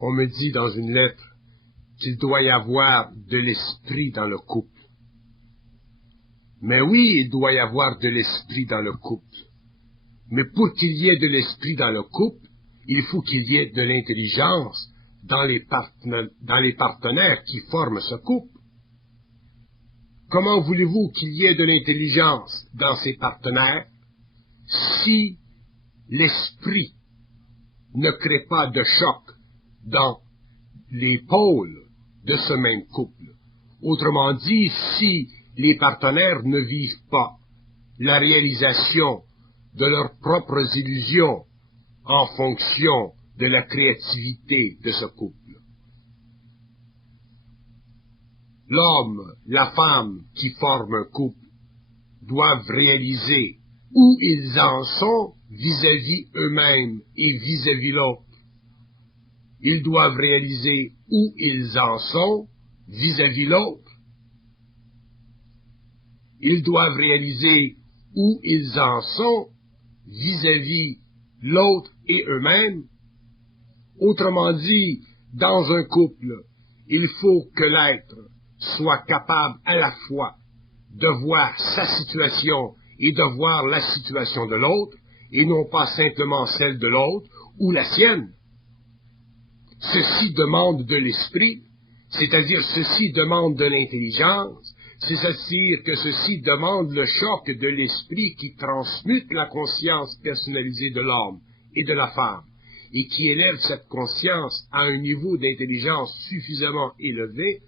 On me dit dans une lettre qu'il doit y avoir de l'esprit dans le couple. Mais oui, il doit y avoir de l'esprit dans le couple. Mais pour qu'il y ait de l'esprit dans le couple, il faut qu'il y ait de l'intelligence dans les partenaires qui forment ce couple. Comment voulez-vous qu'il y ait de l'intelligence dans ces partenaires si l'esprit ne crée pas de choc dans les pôles de ce même couple? Autrement dit, si les partenaires ne vivent pas la réalisation de leurs propres illusions en fonction de la créativité de ce couple. L'homme, la femme qui forment un couple doivent réaliser où ils en sont vis-à-vis eux-mêmes et vis-à-vis l'autre. Ils doivent réaliser où ils en sont vis-à-vis l'autre. Ils doivent réaliser où ils en sont vis-à-vis l'autre et eux-mêmes. Autrement dit, dans un couple, il faut que l'être soit capable à la fois de voir sa situation et de voir la situation de l'autre, et non pas simplement celle de l'autre ou la sienne. Ceci demande de l'esprit, c'est-à-dire ceci demande de l'intelligence, c'est-à-dire que ceci demande le choc de l'esprit qui transmute la conscience personnalisée de l'homme et de la femme, et qui élève cette conscience à un niveau d'intelligence suffisamment élevé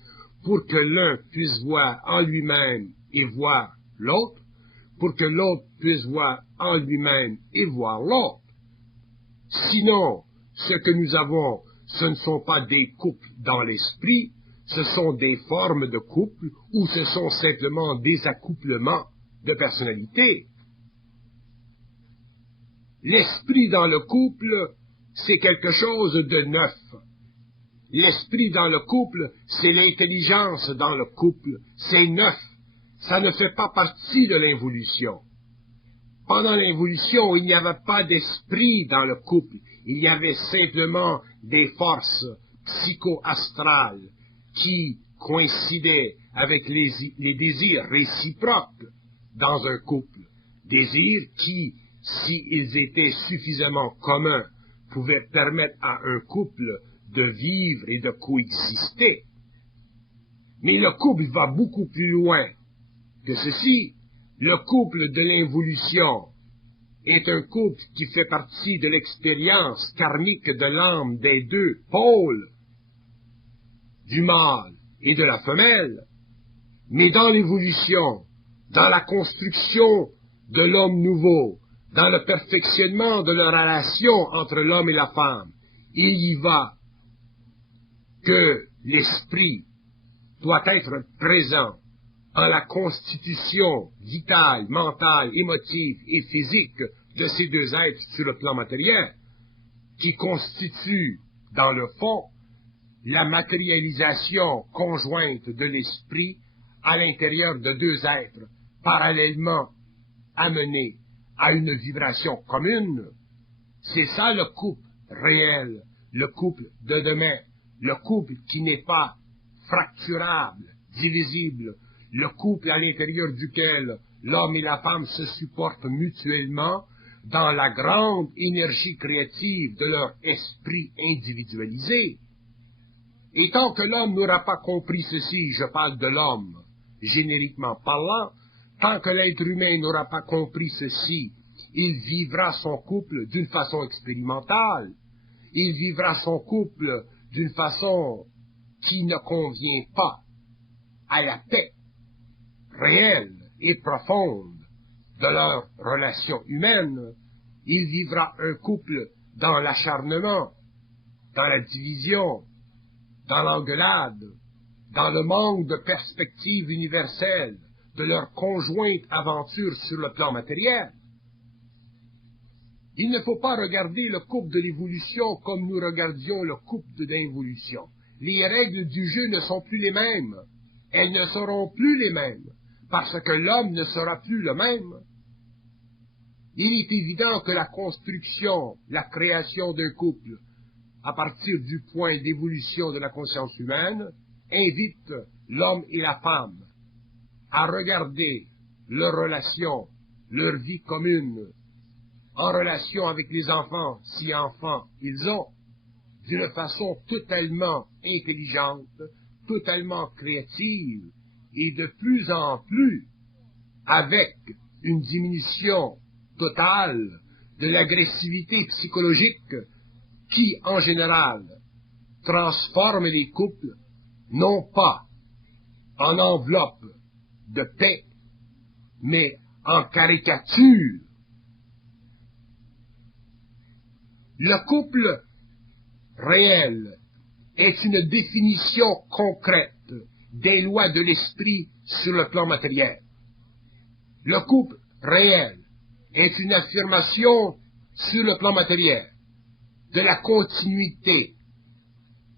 pour que l'un puisse voir en lui-même et voir l'autre, pour que l'autre puisse voir en lui-même et voir l'autre. Sinon, ce que nous avons, ce ne sont pas des couples dans l'esprit, ce sont des formes de couple ou ce sont simplement des accouplements de personnalités. L'esprit dans le couple, c'est quelque chose de neuf. L'esprit dans le couple, c'est l'intelligence dans le couple, c'est neuf. Ça ne fait pas partie de l'involution. Pendant l'involution, il n'y avait pas d'esprit dans le couple. Il y avait simplement des forces psycho-astrales qui coïncidaient avec les désirs réciproques dans un couple. Désirs qui, s'ils étaient suffisamment communs, pouvaient permettre à un couple de vivre et de coexister. Mais le couple va beaucoup plus loin que ceci. Le couple de l'involution est un couple qui fait partie de l'expérience karmique de l'âme des deux pôles, du mâle et de la femelle. Mais dans l'évolution, dans la construction de l'homme nouveau, dans le perfectionnement de la relation entre l'homme et la femme, il y va que l'esprit doit être présent en la constitution vitale, mentale, émotive et physique de ces deux êtres sur le plan matériel, qui constituent, dans le fond, la matérialisation conjointe de l'esprit à l'intérieur de deux êtres, parallèlement amenés à une vibration commune. C'est ça le couple réel, le couple de demain, le couple qui n'est pas fracturable, divisible, le couple à l'intérieur duquel l'homme et la femme se supportent mutuellement dans la grande énergie créative de leur esprit individualisé. Et tant que l'homme n'aura pas compris ceci, je parle de l'homme, génériquement parlant, tant que l'être humain n'aura pas compris ceci, il vivra son couple d'une façon expérimentale, il vivra son couple d'une façon qui ne convient pas à la paix réelle et profonde de leur relation humaine. Il vivra un couple dans l'acharnement, dans la division, dans l'engueulade, dans le manque de perspective universelle de leur conjointe aventure sur le plan matériel. Il ne faut pas regarder le couple de l'évolution comme nous regardions le couple de l'involution. Les règles du jeu ne sont plus les mêmes. Elles ne seront plus les mêmes, parce que l'homme ne sera plus le même. Il est évident que la construction, la création d'un couple à partir du point d'évolution de la conscience humaine, invite l'homme et la femme à regarder leurs relations, leur vie commune, en relation avec les enfants, si enfants ils ont, d'une façon totalement intelligente, totalement créative, et de plus en plus avec une diminution totale de l'agressivité psychologique qui, en général, transforme les couples, non pas en enveloppe de paix, mais en caricature. Le couple réel est une définition concrète des lois de l'esprit sur le plan matériel. Le couple réel est une affirmation sur le plan matériel de la continuité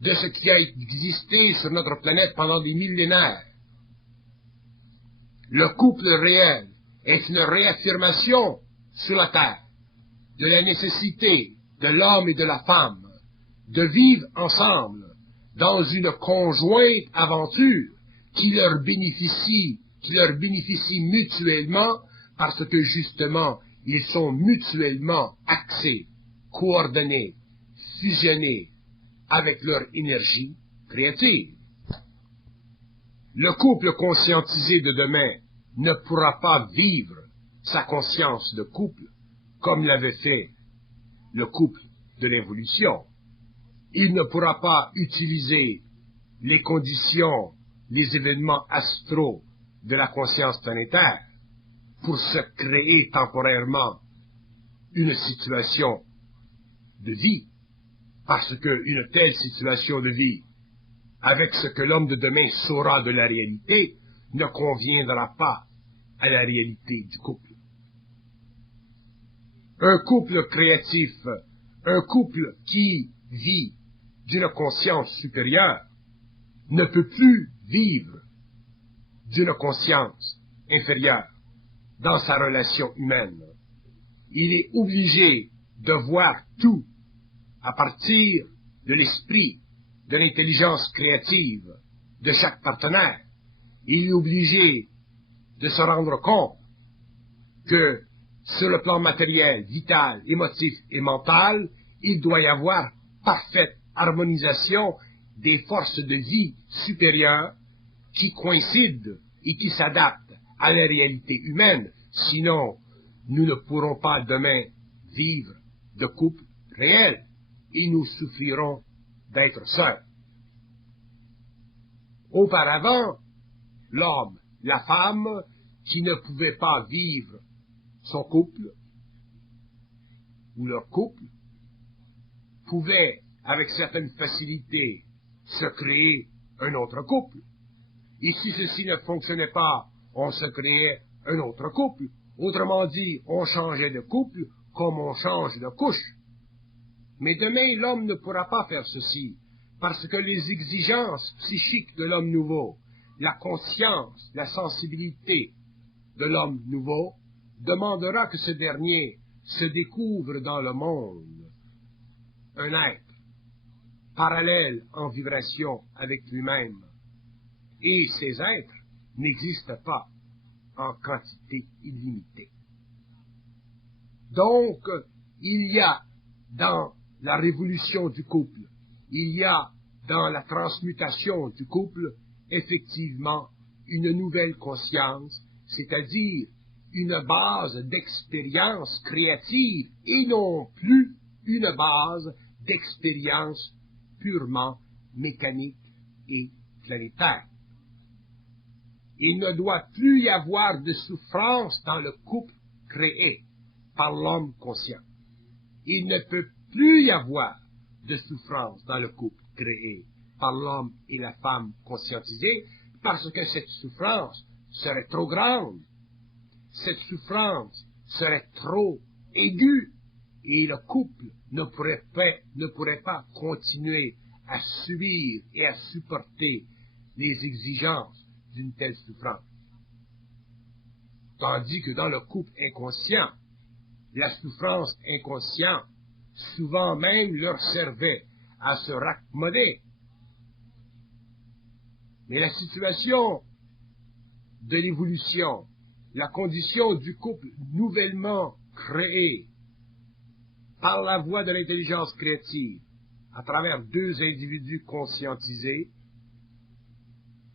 de ce qui a existé sur notre planète pendant des millénaires. Le couple réel est une réaffirmation sur la Terre de la nécessité de l'homme et de la femme de vivre ensemble dans une conjointe aventure qui leur bénéficie mutuellement parce que justement ils sont mutuellement axés, coordonnés, fusionnés avec leur énergie créative. Le couple conscientisé de demain ne pourra pas vivre sa conscience de couple comme l'avait fait le couple de l'évolution. Il ne pourra pas utiliser les conditions, les événements astraux de la conscience planétaire pour se créer temporairement une situation de vie, parce qu'une telle situation de vie, avec ce que l'homme de demain saura de la réalité, ne conviendra pas à la réalité du couple. Un couple créatif, un couple qui vit d'une conscience supérieure, ne peut plus vivre d'une conscience inférieure dans sa relation humaine. Il est obligé de voir tout à partir de l'esprit, de l'intelligence créative de chaque partenaire. Il est obligé de se rendre compte que sur le plan matériel, vital, émotif et mental, il doit y avoir parfaite harmonisation des forces de vie supérieures qui coïncident et qui s'adaptent à la réalité humaine. Sinon, nous ne pourrons pas demain vivre de couple réel et nous souffrirons d'être seuls. Auparavant, l'homme, la femme, qui ne pouvaient pas vivre son couple ou leur couple, pouvaient, avec certaines facilités, se créer un autre couple. Et si ceci ne fonctionnait pas, on se créait un autre couple. Autrement dit, on changeait de couple comme on change de couche. Mais demain, l'homme ne pourra pas faire ceci, parce que les exigences psychiques de l'homme nouveau, la conscience, la sensibilité de l'homme nouveau, demandera que ce dernier se découvre dans le monde un être parallèle en vibration avec lui-même. Et ces êtres n'existent pas en quantité illimitée. Donc, il y a dans la révolution du couple, il y a dans la transmutation du couple, effectivement, une nouvelle conscience, c'est-à-dire une base d'expérience créative et non plus une base d'expérience purement mécanique et planétaire. Il ne doit plus y avoir de souffrance dans le couple créé par l'homme conscient. Il ne peut plus y avoir de souffrance dans le couple créé par l'homme et la femme conscientisés, parce que cette souffrance serait trop grande, cette souffrance serait trop aiguë, et le couple ne pourrait pas continuer à subir et à supporter les exigences d'une telle souffrance. Tandis que dans le couple inconscient, la souffrance inconsciente, souvent même leur servait à se raccommoder. Mais la situation de l'évolution, la condition du couple nouvellement créé par la voie de l'intelligence créative, à travers deux individus conscientisés,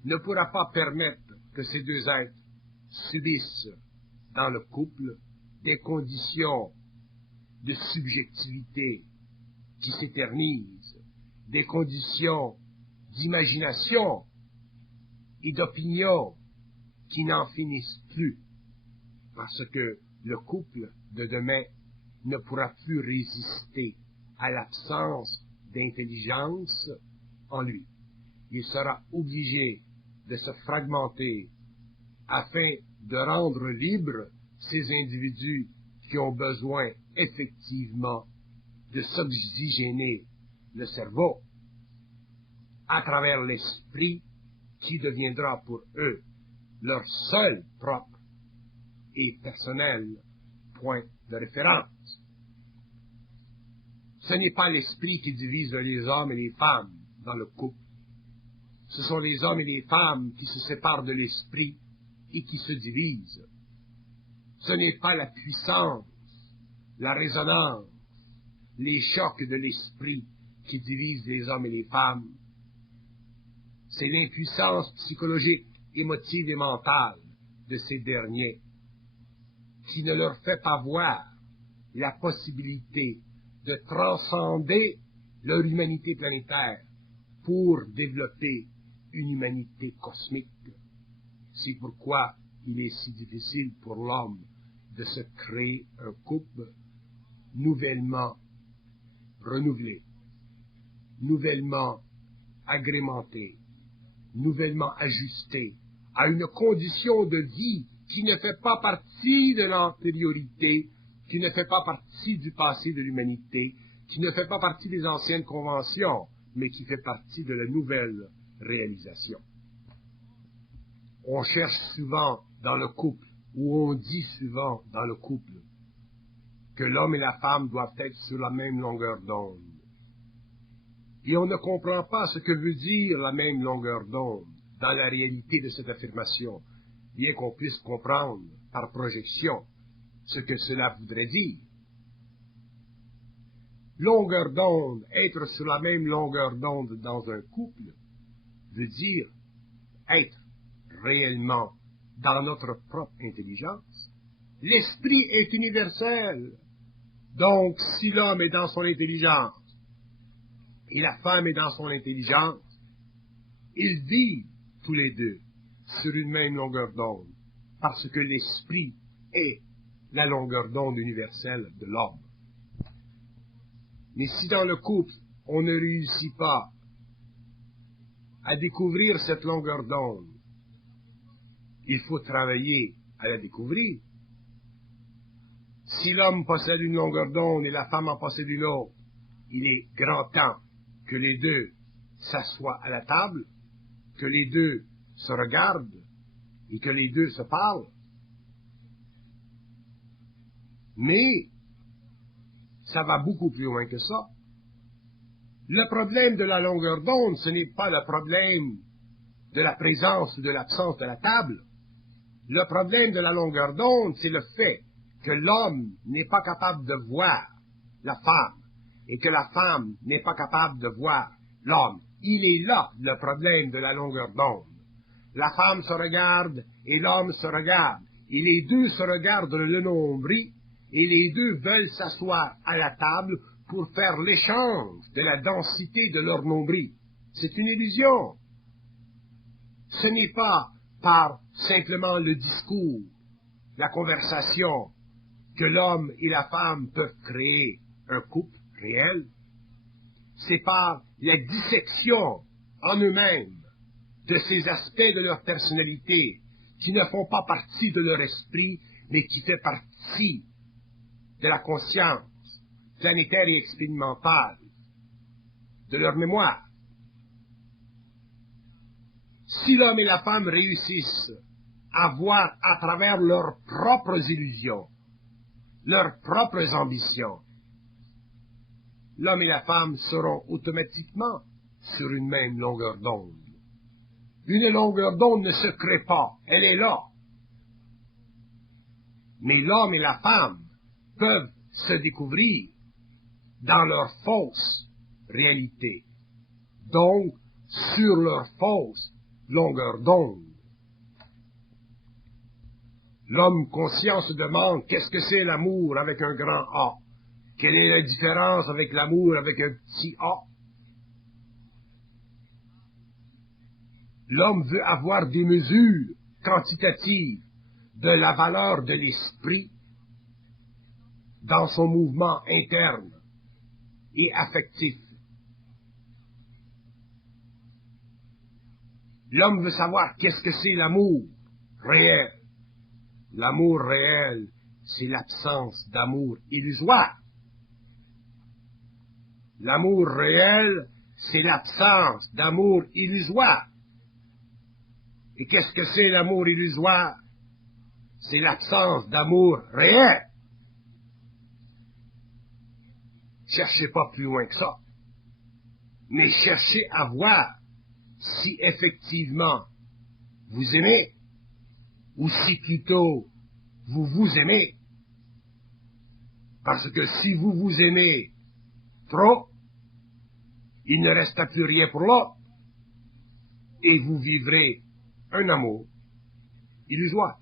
ne pourra pas permettre que ces deux êtres subissent dans le couple des conditions de subjectivité qui s'éternisent, des conditions d'imagination et d'opinion qui n'en finissent plus, parce que le couple de demain ne pourra plus résister à l'absence d'intelligence en lui. Il sera obligé de se fragmenter afin de rendre libres ces individus qui ont besoin effectivement de s'oxygéner le cerveau à travers l'esprit qui deviendra pour eux leur seul propre et personnel point de référence. Ce n'est pas l'esprit qui divise les hommes et les femmes dans le couple. Ce sont les hommes et les femmes qui se séparent de l'esprit et qui se divisent. Ce n'est pas la puissance, la résonance, les chocs de l'esprit qui divisent les hommes et les femmes. C'est l'impuissance psychologique, émotive et mentale de ces derniers qui ne leur fait pas voir la possibilité de transcender leur humanité planétaire pour développer une humanité cosmique. C'est pourquoi il est si difficile pour l'homme de se créer un couple nouvellement renouvelé, nouvellement agrémenté, nouvellement ajusté à une condition de vie qui ne fait pas partie de l'antériorité, qui ne fait pas partie du passé de l'humanité, qui ne fait pas partie des anciennes conventions, mais qui fait partie de la nouvelle réalisation. On cherche souvent dans le couple, ou on dit souvent dans le couple, que l'homme et la femme doivent être sur la même longueur d'onde. Et on ne comprend pas ce que veut dire la même longueur d'onde dans la réalité de cette affirmation, bien qu'on puisse comprendre par projection ce que cela voudrait dire. Longueur d'onde, être sur la même longueur d'onde dans un couple, veut dire être réellement dans notre propre intelligence. L'esprit est universel. Donc, si l'homme est dans son intelligence et la femme est dans son intelligence, ils vivent tous les deux sur une même longueur d'onde, parce que l'esprit est la longueur d'onde universelle de l'homme. Mais si dans le couple, on ne réussit pas à découvrir cette longueur d'onde, il faut travailler à la découvrir. Si l'homme possède une longueur d'onde et la femme en possède une autre, il est grand temps que les deux s'assoient à la table, que les deux se regardent et que les deux se parlent. Mais ça va beaucoup plus loin que ça. Le problème de la longueur d'onde, ce n'est pas le problème de la présence ou de l'absence de la table. Le problème de la longueur d'onde, c'est le fait que l'homme n'est pas capable de voir la femme et que la femme n'est pas capable de voir l'homme. Il est là le problème de la longueur d'onde. La femme se regarde et l'homme se regarde, et les deux se regardent le nombril, et les deux veulent s'asseoir à la table pour faire l'échange de la densité de leur nombril. C'est une illusion. Ce n'est pas par simplement le discours, la conversation, que l'homme et la femme peuvent créer un couple réel. C'est par la dissection en eux-mêmes de ces aspects de leur personnalité qui ne font pas partie de leur esprit, mais qui fait partie de la conscience planétaire et expérimentale de leur mémoire. Si l'homme et la femme réussissent à voir à travers leurs propres illusions, leurs propres ambitions, l'homme et la femme seront automatiquement sur une même longueur d'onde. Une longueur d'onde ne se crée pas, elle est là. Mais l'homme et la femme peuvent se découvrir dans leur fausse réalité, donc sur leur fausse longueur d'onde. L'homme conscient se demande qu'est-ce que c'est l'amour avec un grand A? Quelle est la différence avec l'amour avec un petit A? L'homme veut avoir des mesures quantitatives de la valeur de l'esprit dans son mouvement interne et affectif. L'homme veut savoir qu'est-ce que c'est l'amour réel. L'amour réel, c'est l'absence d'amour illusoire. L'amour réel, c'est l'absence d'amour illusoire. Et qu'est-ce que c'est l'amour illusoire? C'est l'absence d'amour réel. Cherchez pas plus loin que ça. Mais cherchez à voir si effectivement vous aimez, ou si plutôt vous vous aimez. Parce que si vous vous aimez trop, il ne restera plus rien pour l'autre, et vous vivrez un amour illusoire.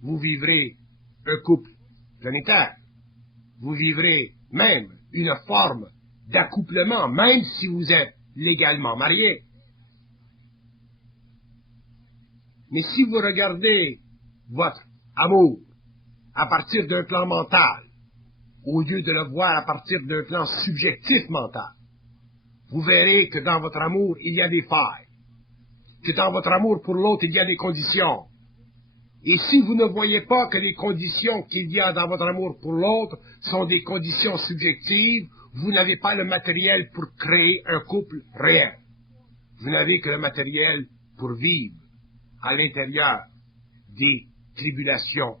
Vous vivrez un couple planétaire. Vous vivrez même une forme d'accouplement, même si vous êtes légalement marié. Mais si vous regardez votre amour à partir d'un plan mental, au lieu de le voir à partir d'un plan subjectif mental, vous verrez que dans votre amour, il y a des failles, que dans votre amour pour l'autre, il y a des conditions. Et si vous ne voyez pas que les conditions qu'il y a dans votre amour pour l'autre sont des conditions subjectives, vous n'avez pas le matériel pour créer un couple réel. Vous n'avez que le matériel pour vivre à l'intérieur des tribulations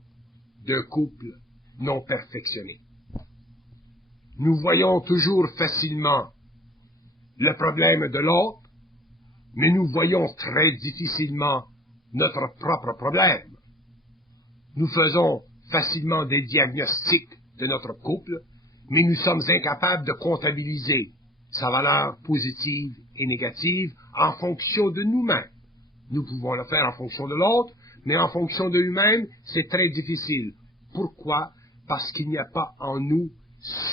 d'un couple non perfectionné. Nous voyons toujours facilement le problème de l'autre, mais nous voyons très difficilement notre propre problème. Nous faisons facilement des diagnostics de notre couple, mais nous sommes incapables de comptabiliser sa valeur positive et négative en fonction de nous-mêmes. Nous pouvons le faire en fonction de l'autre, mais en fonction de nous-mêmes, c'est très difficile. Pourquoi? Parce qu'il n'y a pas en nous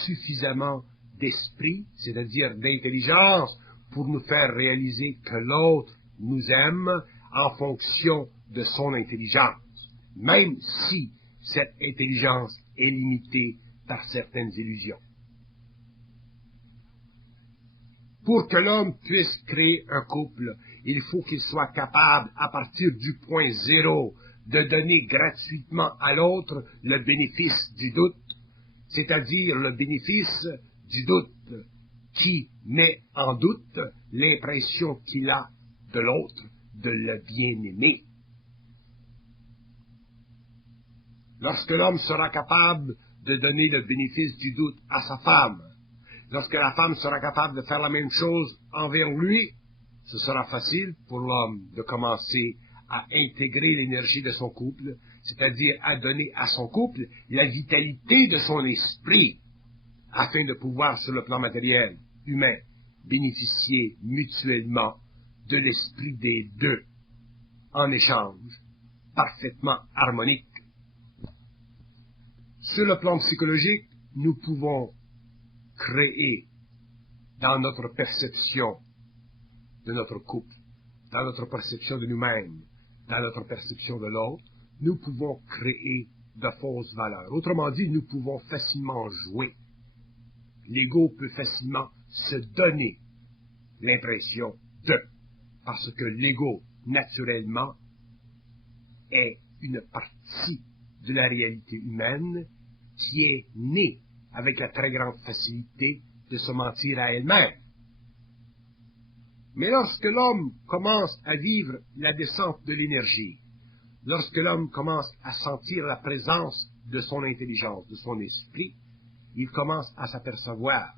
suffisamment d'esprit, c'est-à-dire d'intelligence, pour nous faire réaliser que l'autre nous aime en fonction de son intelligence, même si cette intelligence est limitée par certaines illusions. Pour que l'homme puisse créer un couple, il faut qu'il soit capable, à partir du point zéro, de donner gratuitement à l'autre le bénéfice du doute, c'est-à-dire le bénéfice du doute qui met en doute l'impression qu'il a de l'autre, de le bien-aimer. Lorsque l'homme sera capable de donner le bénéfice du doute à sa femme, lorsque la femme sera capable de faire la même chose envers lui, ce sera facile pour l'homme de commencer à intégrer l'énergie de son couple, c'est-à-dire à donner à son couple la vitalité de son esprit, afin de pouvoir, sur le plan matériel, humain, bénéficier mutuellement de l'esprit des deux, en échange parfaitement harmonique. Sur le plan psychologique, nous pouvons créer dans notre perception de notre couple, dans notre perception de nous-mêmes, dans notre perception de l'autre, nous pouvons créer de fausses valeurs. Autrement dit, nous pouvons facilement jouer. L'ego peut facilement se donner l'impression de, parce que l'ego, naturellement, est une partie de la réalité humaine qui est née avec la très grande facilité de se mentir à elle-même. Mais lorsque l'homme commence à vivre la descente de l'énergie, lorsque l'homme commence à sentir la présence de son intelligence, de son esprit, il commence à s'apercevoir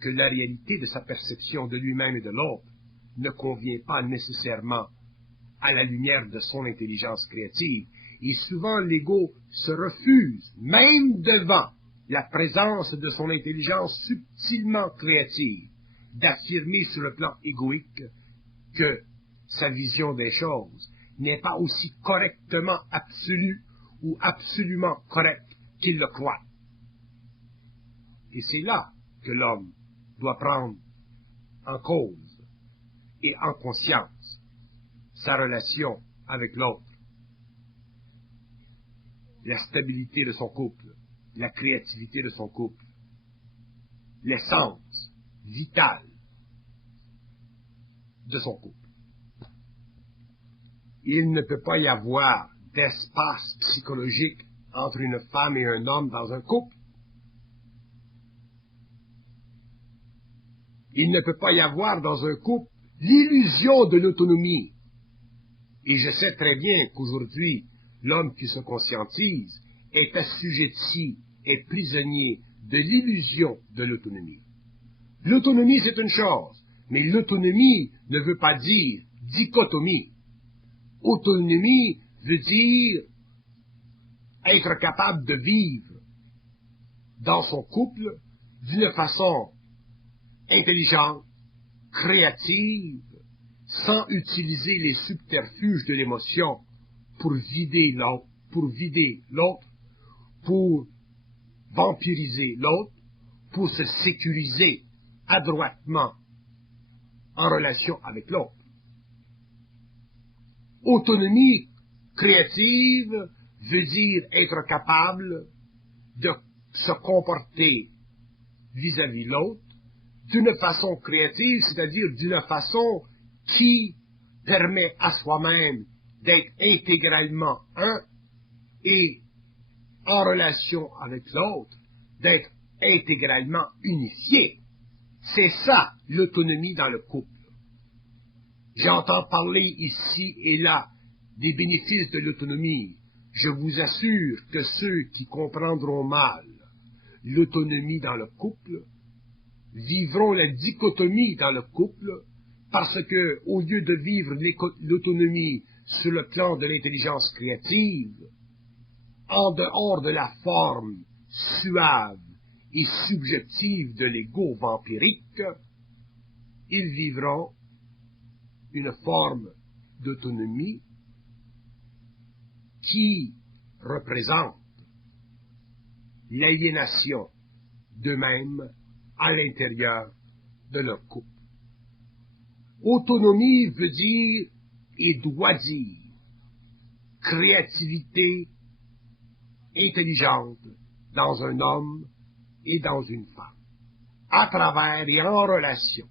que la réalité de sa perception de lui-même et de l'autre ne convient pas nécessairement à la lumière de son intelligence créative. Et souvent, l'ego se refuse, même devant la présence de son intelligence subtilement créative, d'affirmer sur le plan égoïque que sa vision des choses n'est pas aussi correctement absolue ou absolument correcte qu'il le croit. Et c'est là que l'homme doit prendre en cause et en conscience sa relation avec l'autre, la stabilité de son couple, la créativité de son couple, l'essence vitale de son couple. Il ne peut pas y avoir d'espace psychologique entre une femme et un homme dans un couple. Il ne peut pas y avoir dans un couple l'illusion de l'autonomie. Et je sais très bien qu'aujourd'hui, l'homme qui se conscientise est assujetti, est prisonnier de l'illusion de l'autonomie. L'autonomie, c'est une chose, mais l'autonomie ne veut pas dire dichotomie. Autonomie veut dire être capable de vivre dans son couple d'une façon intelligente, créative, sans utiliser les subterfuges de l'émotion pour vider l'autre, pour vampiriser l'autre, pour se sécuriser adroitement en relation avec l'autre. Autonomie créative veut dire être capable de se comporter vis-à-vis l'autre d'une façon créative, c'est-à-dire d'une façon qui permet à soi-même d'être intégralement un et en relation avec l'autre, d'être intégralement unifié. C'est ça l'autonomie dans le couple. J'entends parler ici et là des bénéfices de l'autonomie. Je vous assure que ceux qui comprendront mal l'autonomie dans le couple vivront la dichotomie dans le couple parce que, au lieu de vivre l'autonomie sur le plan de l'intelligence créative, en dehors de la forme suave et subjective de l'ego vampirique, ils vivront une forme d'autonomie qui représente l'aliénation d'eux-mêmes à l'intérieur de leur couple. Autonomie veut dire et doit dire créativité intelligente dans un homme et dans une femme, à travers et en relation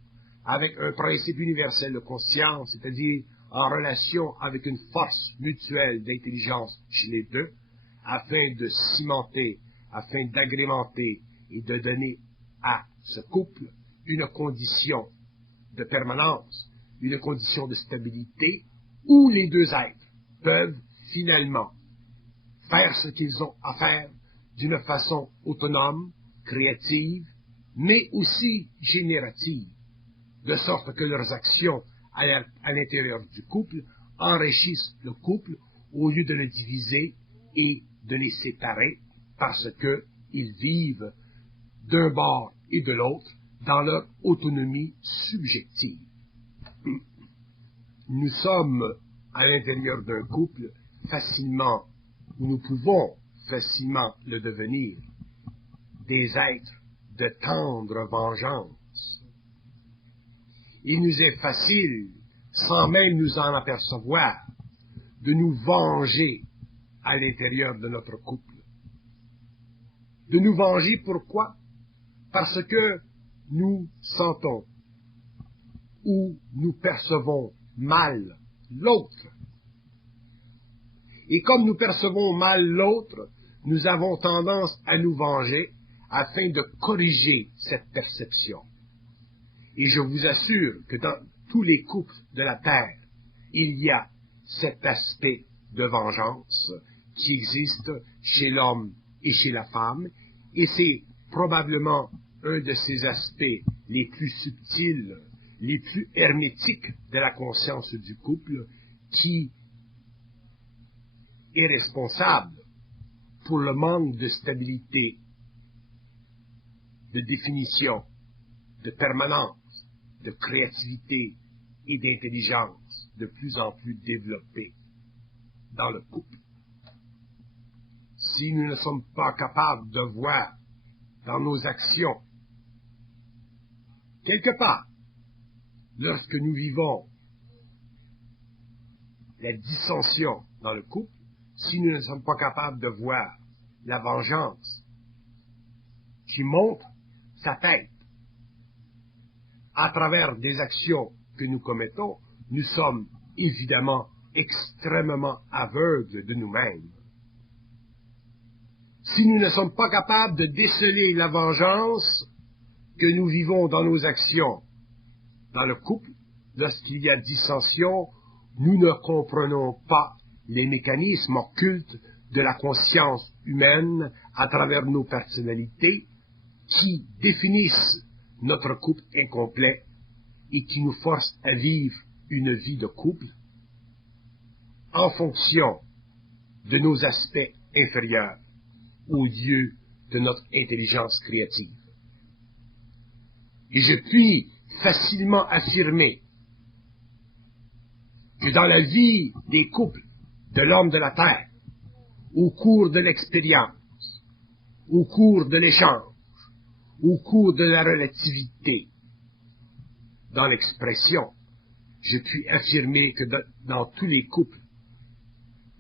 avec un principe universel de conscience, c'est-à-dire en relation avec une force mutuelle d'intelligence chez les deux, afin de cimenter, afin d'agrémenter et de donner à ce couple une condition de permanence, une condition de stabilité, où les deux êtres peuvent finalement faire ce qu'ils ont à faire d'une façon autonome, créative, mais aussi générative, de sorte que leurs actions à l'intérieur du couple enrichissent le couple au lieu de le diviser et de les séparer parce qu'ils vivent d'un bord et de l'autre dans leur autonomie subjective. Nous sommes à l'intérieur d'un couple facilement, ou nous pouvons facilement le devenir, des êtres de tendre vengeance. Il nous est facile, sans même nous en apercevoir, de nous venger à l'intérieur de notre couple. De nous venger pourquoi? Parce que nous sentons ou nous percevons mal l'autre. Et comme nous percevons mal l'autre, nous avons tendance à nous venger afin de corriger cette perception. Et je vous assure que dans tous les couples de la Terre, il y a cet aspect de vengeance qui existe chez l'homme et chez la femme, et c'est probablement un de ces aspects les plus subtils, les plus hermétiques de la conscience du couple qui est responsable pour le manque de stabilité, de définition, de permanence, de créativité et d'intelligence de plus en plus développée dans le couple. Si nous ne sommes pas capables de voir dans nos actions, quelque part, lorsque nous vivons la dissension dans le couple, si nous ne sommes pas capables de voir la vengeance qui monte sa tête à travers des actions que nous commettons, nous sommes évidemment extrêmement aveugles de nous-mêmes. Si nous ne sommes pas capables de déceler la vengeance que nous vivons dans nos actions dans le couple, lorsqu'il y a dissension, nous ne comprenons pas les mécanismes occultes de la conscience humaine à travers nos personnalités qui définissent notre couple incomplet et qui nous forcent à vivre une vie de couple en fonction de nos aspects inférieurs aux yeux de notre intelligence créative. Et je puis facilement affirmer que dans la vie des couples de l'homme de la terre, au cours de l'expérience, au cours de l'échange, au cours de la relativité, dans l'expression, je puis affirmer que dans tous les couples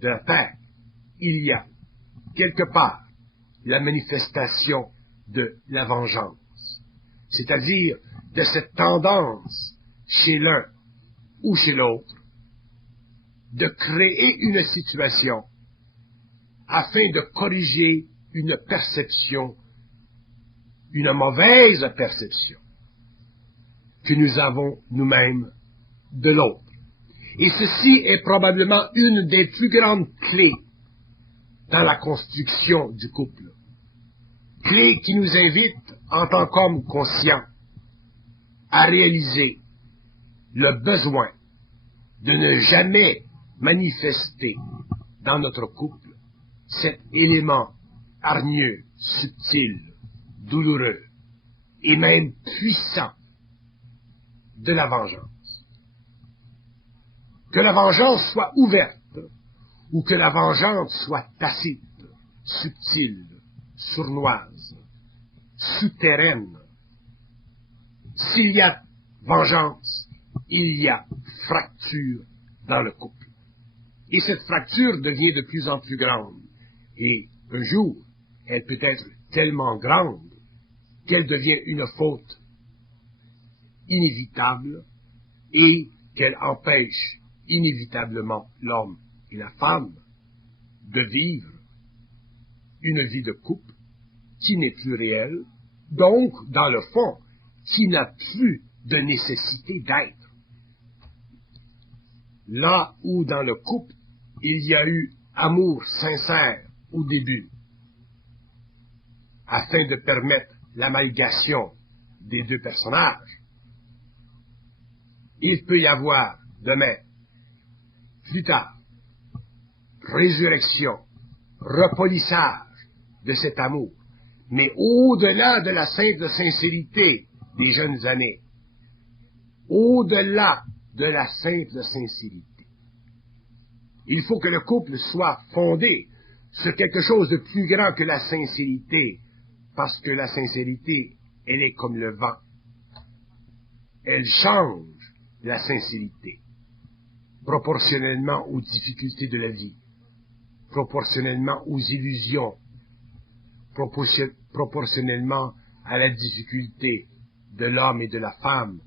de la terre, il y a quelque part la manifestation de la vengeance, c'est-à-dire de cette tendance chez l'un ou chez l'autre de créer une situation afin de corriger une perception, une mauvaise perception que nous avons nous-mêmes de l'autre. Et ceci est probablement une des plus grandes clés dans la construction du couple. Clé qui nous invite, en tant qu'hommes conscients, à réaliser le besoin de ne jamais manifester dans notre couple cet élément hargneux, subtil, douloureux et même puissant de la vengeance. Que la vengeance soit ouverte ou que la vengeance soit tacite, subtile, sournoise, souterraine. S'il y a vengeance, il y a fracture dans le couple. Et cette fracture devient de plus en plus grande. Et un jour, elle peut être tellement grande qu'elle devient une faute inévitable et qu'elle empêche inévitablement l'homme et la femme de vivre une vie de couple qui n'est plus réelle, donc, dans le fond, qui n'a plus de nécessité d'être. Là où dans le couple, il y a eu amour sincère au début, afin de permettre l'amalgation des deux personnages, il peut y avoir demain, plus tard, résurrection, repolissage de cet amour, mais au-delà de la simple sincérité des jeunes années, au-delà de la simple sincérité. Il faut que le couple soit fondé sur quelque chose de plus grand que la sincérité, parce que la sincérité, elle est comme le vent. Elle change la sincérité, proportionnellement aux difficultés de la vie, proportionnellement aux illusions, proportionnellement à la difficulté de l'homme et de la femme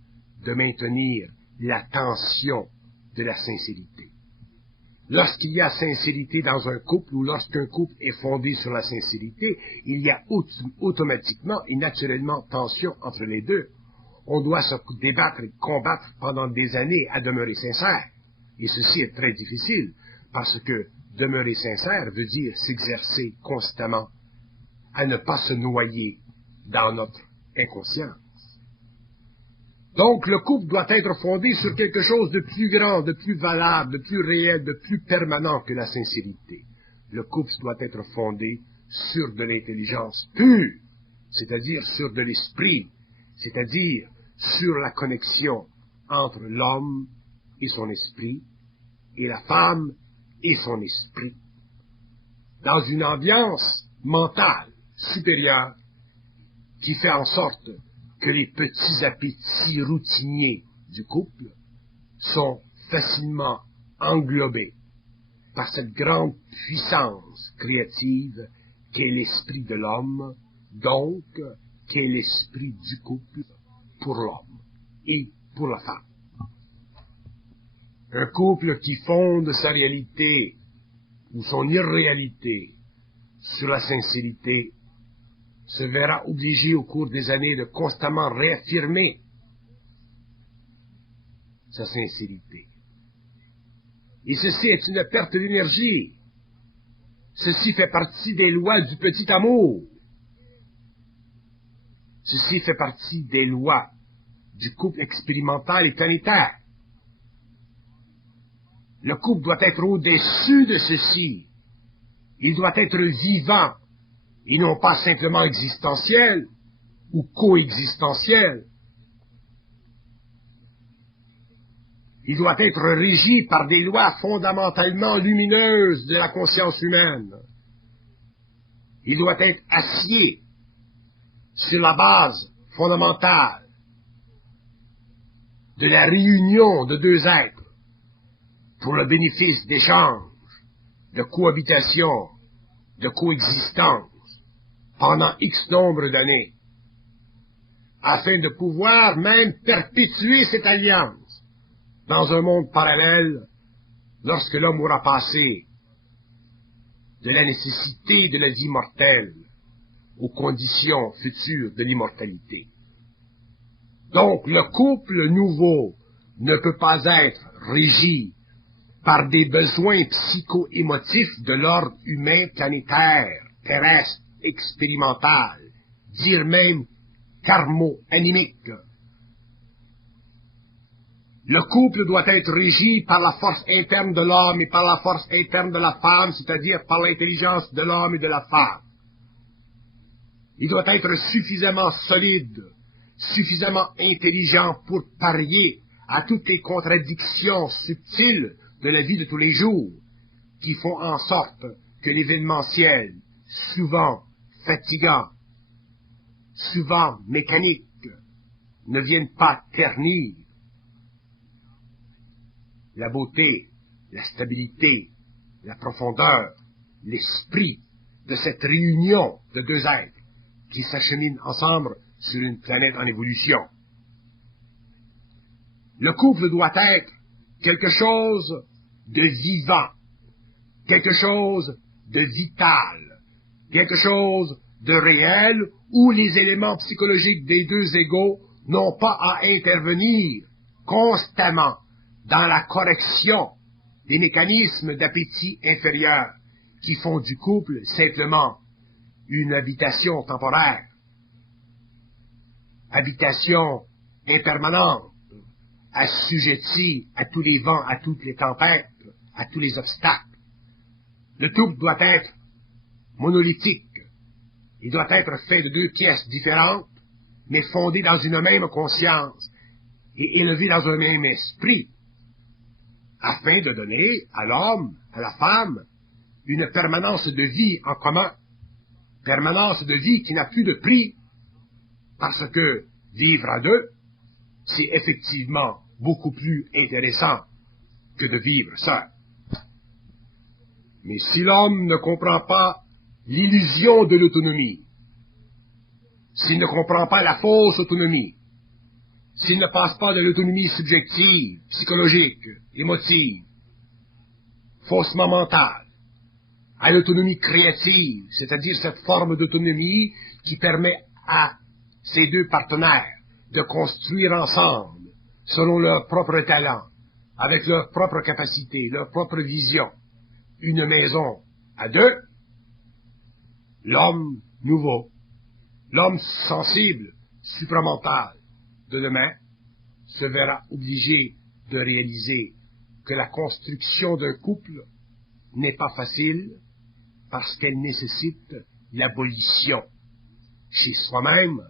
de maintenir la tension de la sincérité. Lorsqu'il y a sincérité dans un couple ou lorsqu'un couple est fondé sur la sincérité, il y a automatiquement et naturellement tension entre les deux. On doit se débattre et combattre pendant des années à demeurer sincère. Et ceci est très difficile parce que demeurer sincère veut dire s'exercer constamment à ne pas se noyer dans notre inconscience. Donc le couple doit être fondé sur quelque chose de plus grand, de plus valable, de plus réel, de plus permanent que la sincérité. Le couple doit être fondé sur de l'intelligence pure, c'est-à-dire sur de l'esprit, c'est-à-dire sur la connexion entre l'homme et son esprit, et la femme et son esprit, dans une ambiance mentale supérieure qui fait en sorte que les petits appétits routiniers du couple sont facilement englobés par cette grande puissance créative qu'est l'esprit de l'homme, donc qu'est l'esprit du couple pour l'homme et pour la femme. Un couple qui fonde sa réalité ou son irréalité sur la sincérité se verra obligé au cours des années de constamment réaffirmer sa sincérité. Et ceci est une perte d'énergie. Ceci fait partie des lois du petit amour. Ceci fait partie des lois du couple expérimental et planétaire. Le couple doit être au-dessus de ceci. Il doit être vivant, et non pas simplement existentiel ou coexistentiel. Il doit être régi par des lois fondamentalement lumineuses de la conscience humaine. Il doit être acier sur la base fondamentale de la réunion de deux êtres pour le bénéfice d'échanges, de cohabitation, de coexistence pendant X nombre d'années, afin de pouvoir même perpétuer cette alliance dans un monde parallèle lorsque l'homme aura passé de la nécessité de la vie mortelle aux conditions futures de l'immortalité. Donc le couple nouveau ne peut pas être régi par des besoins psycho-émotifs de l'ordre humain planétaire, terrestre, expérimental, dire même karmo-animique. Le couple doit être régi par la force interne de l'homme et par la force interne de la femme, c'est-à-dire par l'intelligence de l'homme et de la femme. Il doit être suffisamment solide, suffisamment intelligent pour parier à toutes les contradictions subtiles de la vie de tous les jours, qui font en sorte que l'événementiel, souvent fatigant, souvent mécanique, ne vienne pas ternir la beauté, la stabilité, la profondeur, l'esprit de cette réunion de deux êtres qui s'acheminent ensemble sur une planète en évolution. Le couple doit être quelque chose de vivant, quelque chose de vital, quelque chose de réel où les éléments psychologiques des deux égaux n'ont pas à intervenir constamment dans la correction des mécanismes d'appétit inférieur qui font du couple simplement une habitation temporaire, habitation impermanente, assujettie à tous les vents, à toutes les tempêtes, à tous les obstacles. Le couple doit être monolithique. Il doit être fait de deux pièces différentes, mais fondées dans une même conscience et élevées dans un même esprit, afin de donner à l'homme, à la femme, une permanence de vie en commun, permanence de vie qui n'a plus de prix, parce que vivre à deux, c'est effectivement beaucoup plus intéressant que de vivre seul. Mais si l'homme ne comprend pas l'illusion de l'autonomie, s'il ne comprend pas la fausse autonomie, s'il ne passe pas de l'autonomie subjective, psychologique, émotive, faussement mentale, à l'autonomie créative, c'est-à-dire cette forme d'autonomie qui permet à ces deux partenaires de construire ensemble, selon leur propre talent, avec leur propre capacité, leur propre vision, une maison à deux, l'homme nouveau, l'homme sensible, supramental de demain, se verra obligé de réaliser que la construction d'un couple n'est pas facile parce qu'elle nécessite l'abolition chez soi-même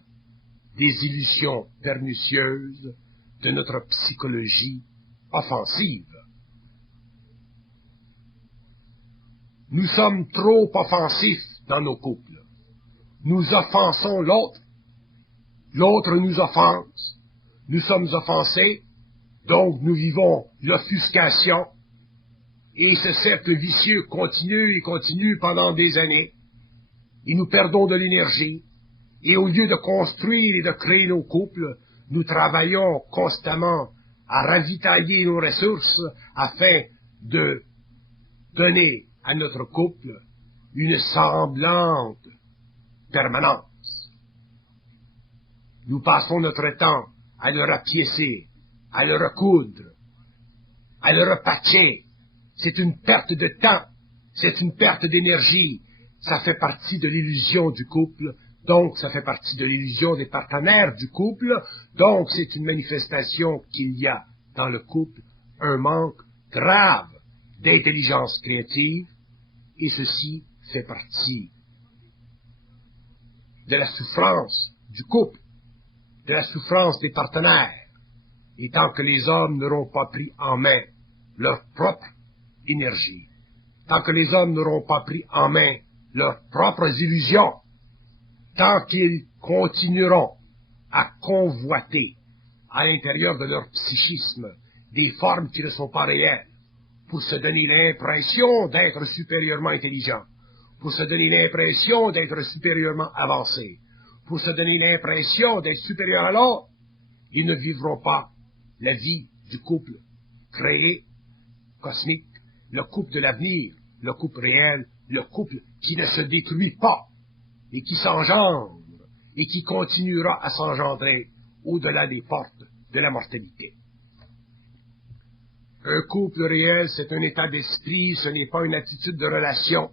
des illusions pernicieuses de notre psychologie offensive. Nous sommes trop offensifs dans nos couples. Nous offensons l'autre. L'autre nous offense. Nous sommes offensés. Donc nous vivons l'offuscation. Et ce cercle vicieux continue et continue pendant des années. Et nous perdons de l'énergie. Et au lieu de construire et de créer nos couples, nous travaillons constamment à ravitailler nos ressources afin de donner à notre couple une semblante permanence. Nous passons notre temps à le rapiécer, à le recoudre, à le repatcher. C'est une perte de temps, c'est une perte d'énergie. Ça fait partie de l'illusion du couple, donc ça fait partie de l'illusion des partenaires du couple, donc c'est une manifestation qu'il y a dans le couple un manque grave d'intelligence créative, et ceci fait partie de la souffrance du couple, de la souffrance des partenaires. Et tant que les hommes n'auront pas pris en main leur propre énergie, tant que les hommes n'auront pas pris en main leurs propres illusions, tant qu'ils continueront à convoiter à l'intérieur de leur psychisme des formes qui ne sont pas réelles, pour se donner l'impression d'être supérieurement intelligent, pour se donner l'impression d'être supérieurement avancé, pour se donner l'impression d'être supérieur à l'autre, ils ne vivront pas la vie du couple créé, cosmique, le couple de l'avenir, le couple réel, le couple qui ne se détruit pas et qui s'engendre et qui continuera à s'engendrer au-delà des portes de la mortalité. Un couple réel, c'est un état d'esprit, ce n'est pas une attitude de relation.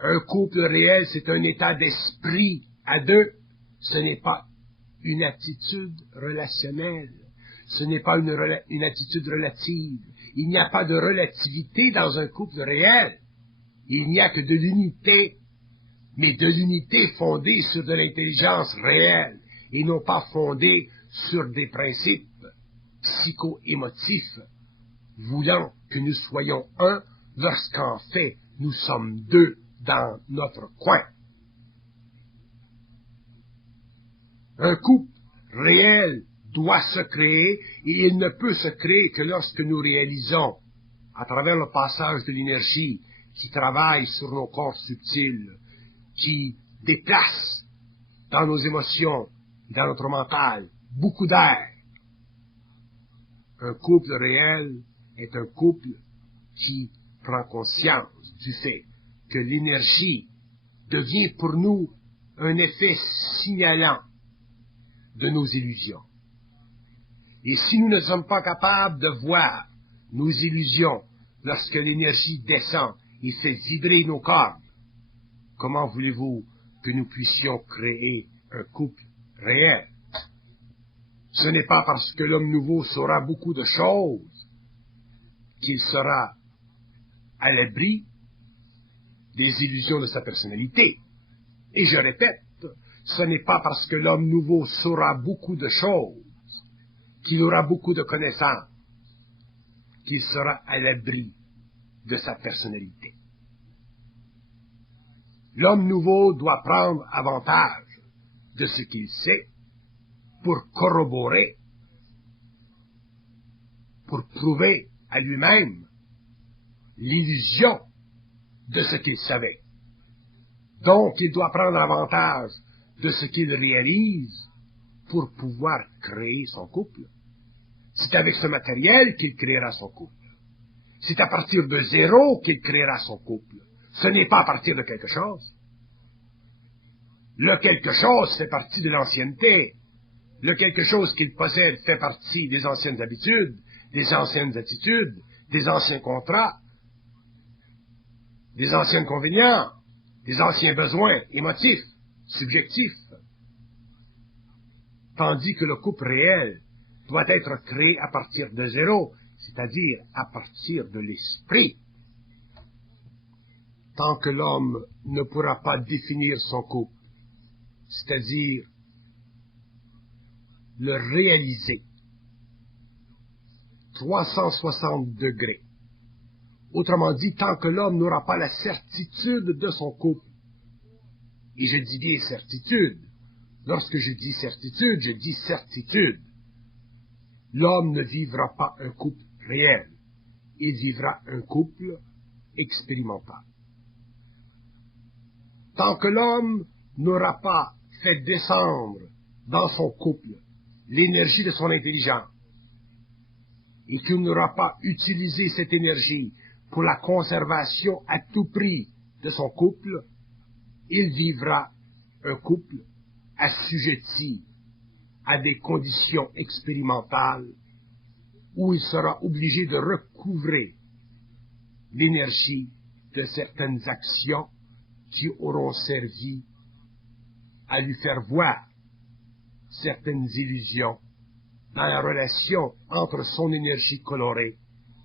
Un couple réel, c'est un état d'esprit à deux, ce n'est pas une attitude relationnelle, ce n'est pas une attitude relative. Il n'y a pas de relativité dans un couple réel. Il n'y a que de l'unité, mais de l'unité fondée sur de l'intelligence réelle et non pas fondée sur des principes psycho-émotifs, voulant que nous soyons un lorsqu'en fait nous sommes deux dans notre coin. Un couple réel doit se créer et il ne peut se créer que lorsque nous réalisons, à travers le passage de l'énergie qui travaille sur nos corps subtils, qui déplace dans nos émotions, dans notre mental, beaucoup d'air. Un couple réel est un couple qui prend conscience du fait que l'énergie devient pour nous un effet signalant de nos illusions. Et si nous ne sommes pas capables de voir nos illusions lorsque l'énergie descend et fait vibrer nos cordes, comment voulez-vous que nous puissions créer un couple réel? Ce n'est pas parce que l'homme nouveau saura beaucoup de choses qu'il sera à l'abri des illusions de sa personnalité. Et je répète, ce n'est pas parce que l'homme nouveau saura beaucoup de choses, qu'il aura beaucoup de connaissances, qu'il sera à l'abri de sa personnalité. L'homme nouveau doit prendre avantage de ce qu'il sait pour corroborer, pour prouver à lui-même l'illusion de ce qu'il savait. Donc, il doit prendre avantage de ce qu'il réalise pour pouvoir créer son couple. C'est avec ce matériel qu'il créera son couple. C'est à partir de zéro qu'il créera son couple. Ce n'est pas à partir de quelque chose. Le quelque chose fait partie de l'ancienneté. Le quelque chose qu'il possède fait partie des anciennes habitudes, des anciennes attitudes, des anciens contrats, des anciens convénients, des anciens besoins émotifs, subjectifs. tandis que le couple réel doit être créé à partir de zéro, c'est-à-dire à partir de l'esprit. Tant que l'homme ne pourra pas définir son couple, c'est-à-dire le réaliser, 360 degrés. Autrement dit, tant que l'homme n'aura pas la certitude de son couple, et je dis bien certitude, lorsque je dis certitude, je dis certitude, l'homme ne vivra pas un couple réel, il vivra un couple expérimental. Tant que l'homme n'aura pas fait descendre dans son couple l'énergie de son intelligence, et qu'il n'aura pas utilisé cette énergie pour la conservation à tout prix de son couple, il vivra un couple assujetti à des conditions expérimentales où il sera obligé de recouvrer l'énergie de certaines actions qui auront servi à lui faire voir certaines illusions dans la relation entre son énergie colorée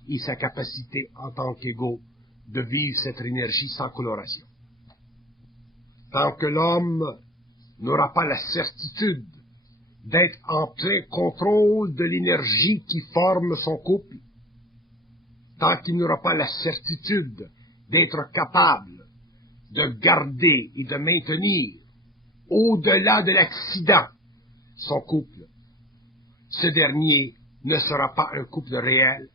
et sa capacité en tant qu'ego de vivre cette énergie sans coloration. Tant que l'homme n'aura pas la certitude d'être en plein contrôle de l'énergie qui forme son couple, tant qu'il n'aura pas la certitude d'être capable de garder et de maintenir au-delà de l'accident son couple, ce dernier ne sera pas un couple réel,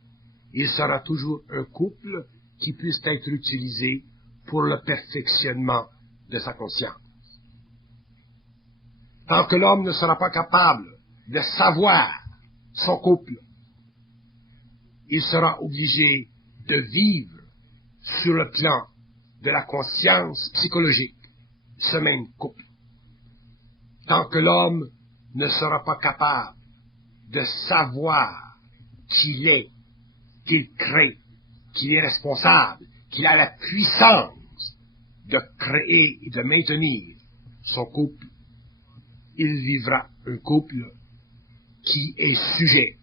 il sera toujours un couple qui puisse être utilisé pour le perfectionnement de sa conscience. Tant que l'homme ne sera pas capable de savoir son couple, il sera obligé de vivre sur le plan de la conscience psychologique ce même couple. Tant que l'homme ne sera pas capable de savoir qu'il est, qu'il crée, qu'il est responsable, qu'il a la puissance de créer et de maintenir son couple, il vivra un couple qui est sujet,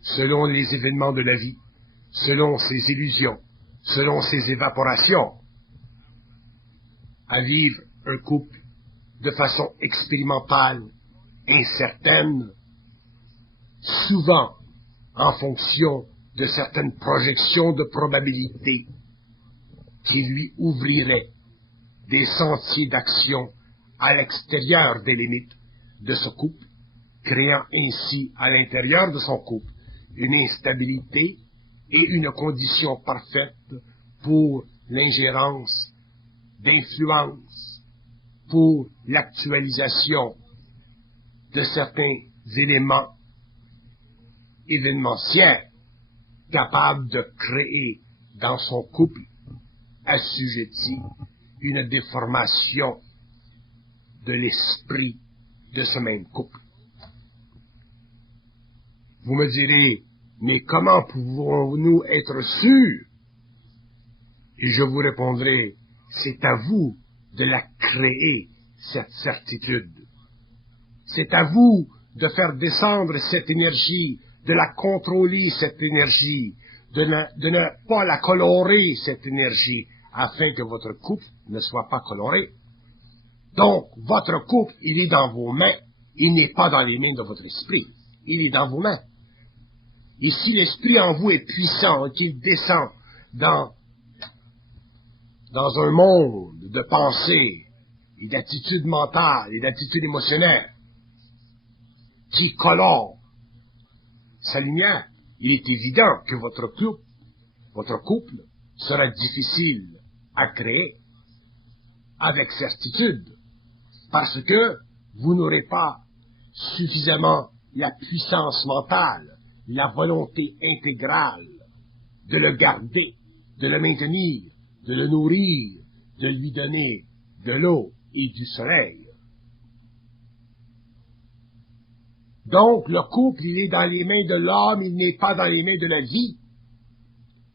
selon les événements de la vie, selon ses illusions, selon ses évaporations, à vivre un couple de façon expérimentale, incertaine, souvent en fonction de certaines projections de probabilité qui lui ouvriraient des sentiers d'action à l'extérieur des limites de ce couple, créant ainsi à l'intérieur de son couple une instabilité et une condition parfaite pour l'ingérence d'influence, pour l'actualisation de certains éléments événementiels capables de créer dans son couple assujetti une déformation de l'esprit de ce même couple. Vous me direz, mais comment pouvons-nous être sûrs? Et je vous répondrai, c'est à vous de la créer, cette certitude. C'est à vous de faire descendre cette énergie, de la contrôler, cette énergie, de ne pas la colorer, cette énergie, afin que votre couple ne soit pas coloré. Donc, votre couple, il est dans vos mains, il n'est pas dans les mains de votre esprit, il est dans vos mains. Et si l'esprit en vous est puissant, qu'il descend dans un monde de pensée et d'attitude mentale et d'attitude émotionnelle qui colore sa lumière, il est évident que votre couple sera difficile à créer avec certitude, parce que vous n'aurez pas suffisamment la puissance mentale, la volonté intégrale de le garder, de le maintenir, de le nourrir, de lui donner de l'eau et du soleil. Donc, le couple, il est dans les mains de l'homme, il n'est pas dans les mains de la vie.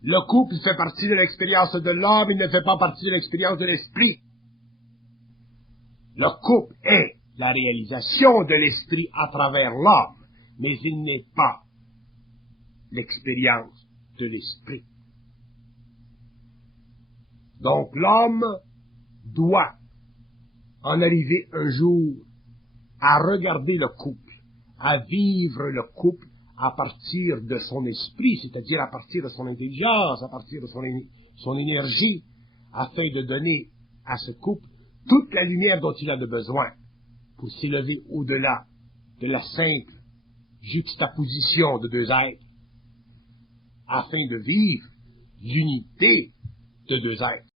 Le couple fait partie de l'expérience de l'homme, il ne fait pas partie de l'expérience de l'esprit. Le couple est la réalisation de l'esprit à travers l'homme, mais il n'est pas l'expérience de l'esprit. Donc l'homme doit en arriver un jour à regarder le couple, à vivre le couple à partir de son esprit, c'est-à-dire à partir de son intelligence, à partir de son énergie, afin de donner à ce couple toute la lumière dont il a besoin pour s'élever au-delà de la simple juxtaposition de deux êtres, afin de vivre l'unité de deux êtres.